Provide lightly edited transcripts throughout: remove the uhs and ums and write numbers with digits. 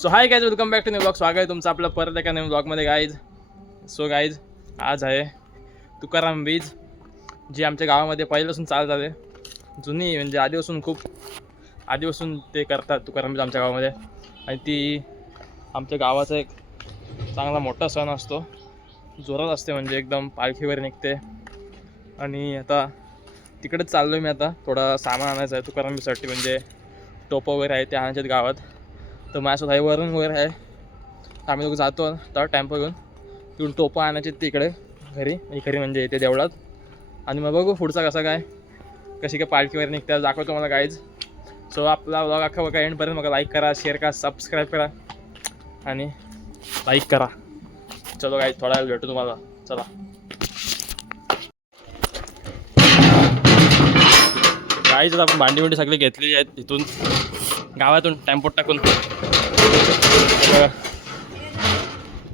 So hi guys, welcome back to new blog. स्वागत आहे तुमचं आपलं परत एका नवीन ब्लॉगमध्ये गाईज. सो गाईज, आज आहे तुकाराम बीज, जी आमच्या गावामध्ये पहिल्यापासून चालत आले. जुनी म्हणजे आधीपासून ते करतात तुकाराम बीज आमच्या गावामध्ये. आणि ती आमच्या गावाचा एक चांगला मोठा सण असतो, जोरात असते, म्हणजे एकदम पालखी वगैरे निघते. आणि आता तिकडेच चाललो आहे मी. आता थोडा सामान आणायचं आहे तुकाराम बीजसाठी, म्हणजे टोपं वगैरे आहे ते आणायचे गावात. तर माझ्यासोबत आहे वरून वगैरे आहे. आम्ही लोक जातो तर टेम्पो घेऊन तिकडून टोपं आणायचे तिकडे घरी म्हणजे इथे देवळात. आणि मग बघू पुढचा कशी काय पालखी वगैरे निघते दाखवतो मला गाईज. सो आपला ब्लॉग अख्खा बघा एंडपर्यंत. मग लाईक करा, शेअर करा, सबस्क्राईब करा आणि लाईक करा. चलो गाईज, थोडा वेळ भेटू तुम्हाला. चला गाईज, आता आपण भांडी सगळी घेतलेली आहेत तिथून गावातून टेम्पोत टाकून.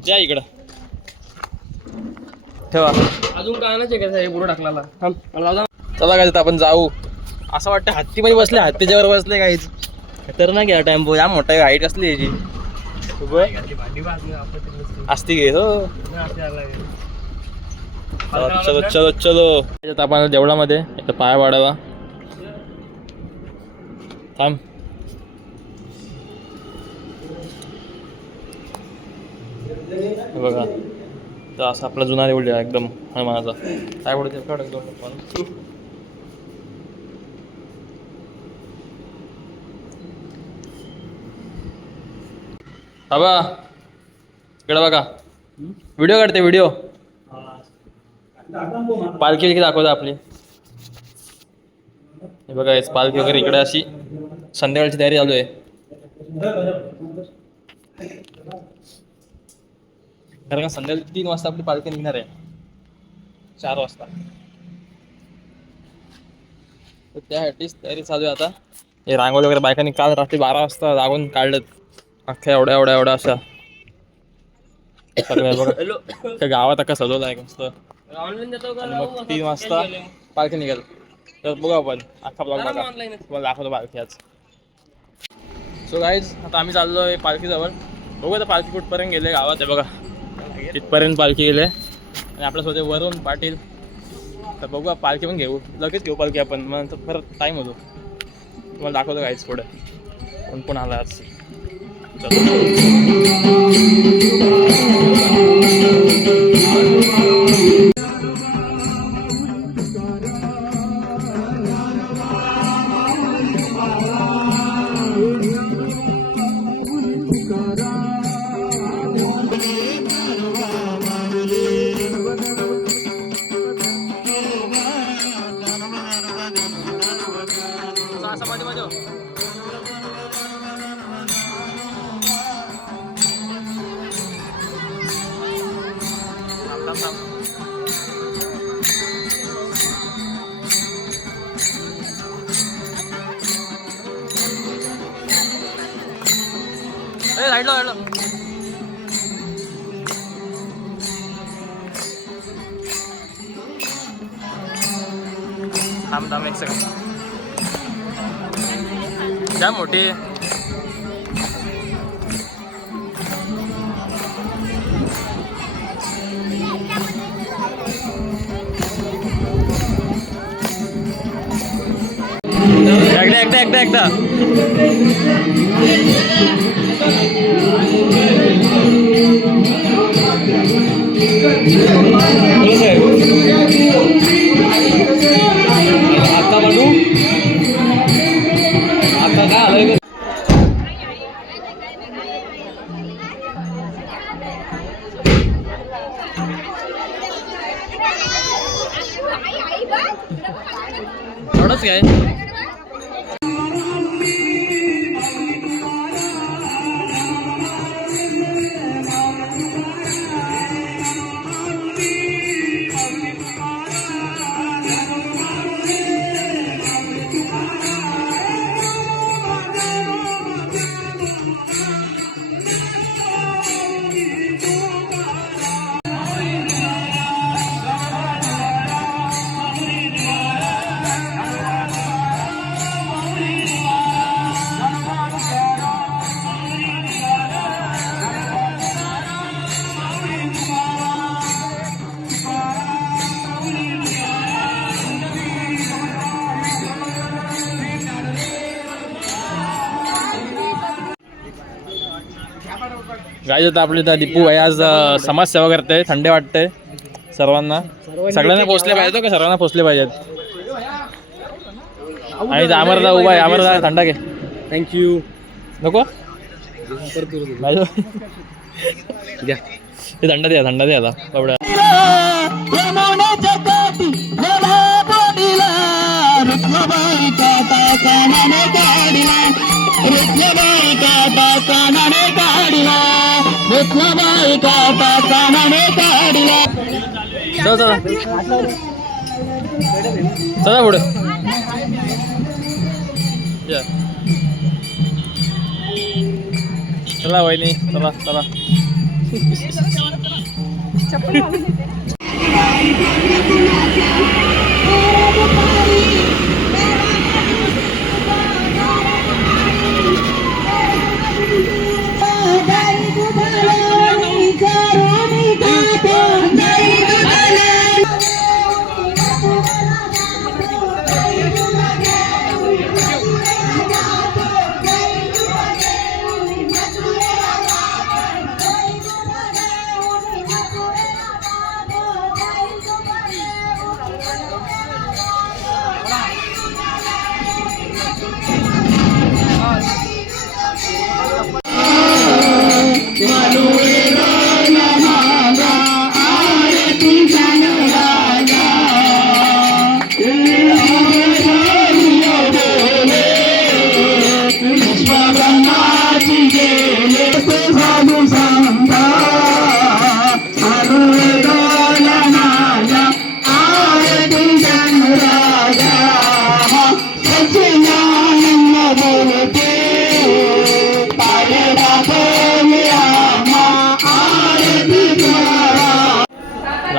या इकडं ठेवा. अजून काय नाही का हे पुढे टाकला. चला गाईज, आपण जाऊ. असं वाटतं हत्तीमध्ये बसले, हत्तीच्यावर बसले गाईज. तर ना घ्या टेम्पो, या मोठा हाईट असली याची असती घे. हो चलो चलो चलो. आपण देवळामध्ये इथं पाया पाडावा. थांब. बघा, तर असं आपला जुना देऊळ आहे एकदम हनुमानाचा. काय बोलते बाबा, इकडे बघा, व्हिडिओ काढते. व्हिडिओ पालखी दाखवता आपली. हे बघा, हेच पालखी वगैरे इकडे अशी संध्याकाळची तयारी चालू आहे. कारण का संध्याकाळी 3 वाजता आपली पालखी निघणार आहे, 4 वाजता. तर त्यासाठीच तयारी चालू आहे आता. हे रांगोळी वगैरे बायकांनी काल रात्री 12 वाजता रांगून काढलं अख्ख्या एवढ्या अशा सगळ्या. बघा त्या गावात अख्खा सजवलं आहे मस्त. मग 3 वाजता पालखी निघाल. तर बघू आपण अख्खा ब्लॉग बघा, तुम्हाला दाखवतो पालखी आज. सो गाईज, आता आम्ही चाललो आहे पालखीजवळ. बघू आता पालखी कुठपर्यंत गेले गावात. आहे बघा, तिथपर्यंत पालखी गेले. आणि आपल्यासोबत वरून पाटील. तर बघू पालखी पण लगेच घेऊ पालखी आपण. मग नंतर परत टाईम होतो. तुम्हाला दाखवतो गाईज पुढे कोण आला आज. थांब एक सेकंड. क्या मोठी एकदा आता बनू. आता काय आलंय एवढंच काय. गाईज आता आपली इथं दीपू आहे आज समाजसेवा करते. थंडी वाटते सर्वांना. सगळ्यांना पोचले पाहिजे का सर्वांना पोचले पाहिजेत. आणि अमरदा उभा आहे. अमरदा थंडा घे. थँक्यू. नको घ्या ते थंडा द्या आता बाबड्या. चला चला पुढे. चला वहिनी चला चला.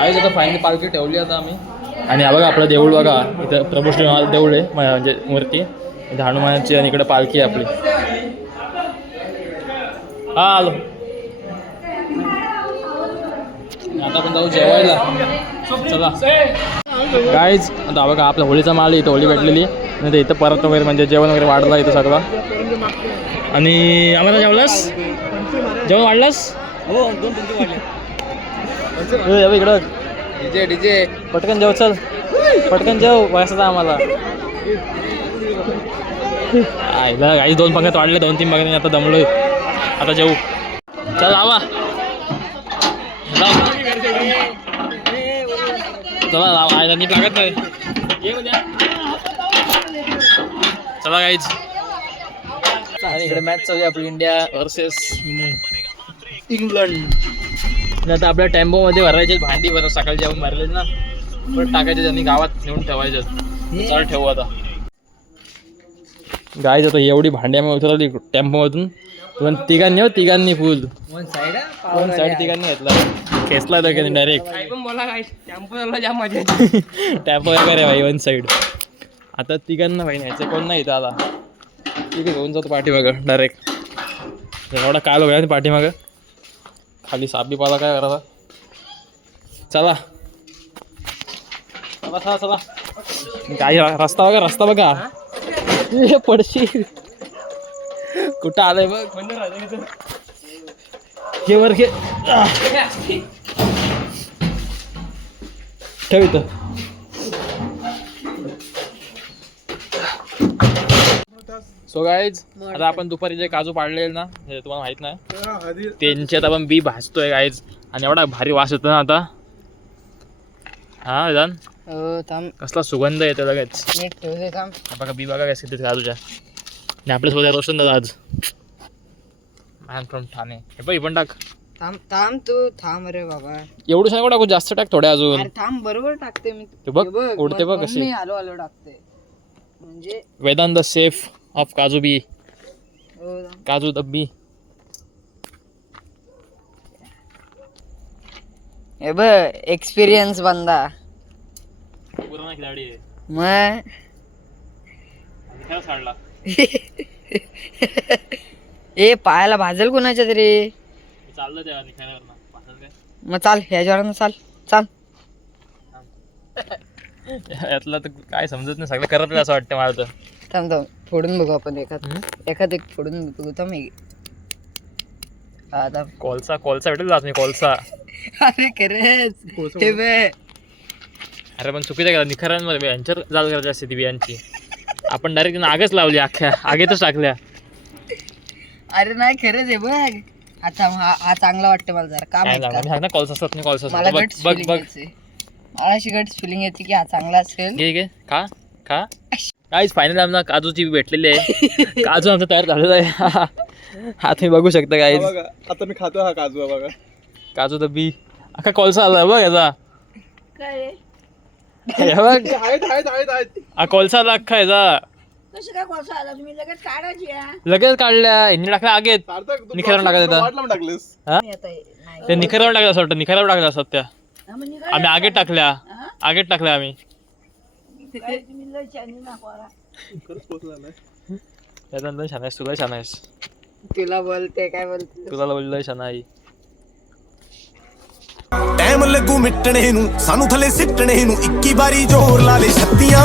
आता फायनली पालखी ठेवली आता आम्ही. आणि हा बघा आपलं देऊळ बघा. इथं प्रभू श्रीनिवास देऊळ आहे म्हणजे मूर्ती. इथं हनुमानाची आणि इकडे पालखी आहे आपली. हा आलो. आता आपण जाऊ जेवायला. चला गाईज. आता बघा आपल्या होळीचा माल इथं होळी भेटलेली नाही तर इथं परत वगैरे म्हणजे जेवण वगैरे वाढला इथं सगळं. आणि आम्हाला जेवलास जेवण वाढलास हो 2 वाढले इकडं. डीजे डीजे पटकन जेव. चल पटकन जेव वयाचा आम्हाला. आईला काही 2 पंगत वाढले 2-3 पंगत. आता दमलोय आता जेवू. चल आवा चला आईला नीट लागत नाही. चला गाईज. आणि इकडे मॅच चालू आहे आपली इंडिया वर्सेस इंग्लंड. आता आपल्या टेम्पोमध्ये भरायचे भांडी बरं सकाळी जेवण भरले ना पण टाकायचे त्यांनी गावात नेऊन ठेवायचे. चल ठेवू आता गाईज. आता एवढी भांडी आम्ही उतरवली टेम्पोमधून पण तिघांनी फुल वन साईड तिघांनी घेतला. खेचला तर की डायरेक्ट टेम्पो वगैरे भाई 1 साईड. आता तिघांना भाई न्यायचं कोण नाही इथं आला. ठीक आहे घेऊन जातो पाठीमागं डायरेक्ट. एवढा काल वगैरे पाठीमागं खाली सापी पाला काय करायचा. चला चला चला चला. काय रस्ता बघा पडशील. कुठं आलंय बघ. घे वर घे. ठेव इथं. सो गाईज आता आपण दुपारी जे काजू पाडलेले ना हे तुम्हाला माहित नाही त्यांच्यात आपण बी भाजतोय गाईज. आणि एवढा भारी वास येतो ना आता. हा वेदान कसला सुगंध येतो लगेच. बघा बी बघा कसे तिथे काजूच्या. आणि आपल्यासोबत रोशन दादा आज मॅन फ्रॉम ठाणे. हे बघ पण टाक. थांब तू थांब रे बाबा. एवढं सांगू टाकू जास्त टाक थोडे अजून. थांब बरोबर टाकते मी. ते बघ उडते बघ कशी. मी आलो टाकते म्हणजे वेदांत द सेफ ऑफ काजू बी. काजू दब्बी. हे बघ एक्सपिरियन्स बंदा. पुराणा खिलाडी आहे. मग काढला. ए पायाला भाजल कोणाच्या तरी. चाललं त्या निखाऱ्यावर काय. मग चाल ह्याच्यावर चाल. यातलं तर काय समजत नाही सगळं करत असं वाटतं मला तर. थांब फोडून बघू आपण एखाद एक फोडून बघू. थांब आता कोळसा भेटेल तुम्ही कोळसा. अरे खरंच हे बघ. अरे पण चुकीचं का निखरांमध्ये यांच्यावर जाल करायची असते ती बियांची. आपण डायरेक्ट आगच लावली अख्ख्या आगेतच टाकल्या. अरे नाही खरंच आहे बघ. आता हा चांगला वाटतं मला जरा का काय माहित लावलं? का? सांग ना कोळसा असतात नाही कोळसा मला असतात. बघ गट्स बघ फिलिंग बघ यायची. मला अशी गट्स फिलिंग येते की हा चांगला असेल. घे खा काहीच फायनल आम्हाला काजूची भेटलेली आहे. काजू आमचा तयार झालेला आहे. हा तुम्ही बघू शकता काय आता मी खातो हा काजू आहे बघा. काजू तर बी अख्खा कोळसा आला बघ याचा. हे बघ आहेत. हा कोळसा आला अख्खा याचा. कशी काय कोळसा आला तुम्ही लगेच काढायची लगेच काढल्या यांनी टाकल्या आगेत. निखरावर टाकत येतात. वाटलं टाकलेस. ते निखरावर टाकलं असं वाटतं. निखरावर टाकलं असतात त्या. आम्ही आगेत टाकल्या आम्ही. त्यानंतर छान आहेस तुला छान आहेस. तुला बोलते काय बोलते. तुला बोललोय छान आई. ਟਾਈਮ ਲੱਗੂ ਮਿਟਣੇ ਨੂੰ ਸਾਨੂੰ ਥੱਲੇ ਸਿੱਟਣੇ ਨੂੰ 21 ਵਾਰੀ ਜ਼ੋਰ ਲਾ ਲੈ ਛੱਤੀਆਂ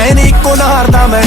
ਐ ਨੀ ਇੱਕੋ ਨਾਰ ਦਾ ਮੈਂ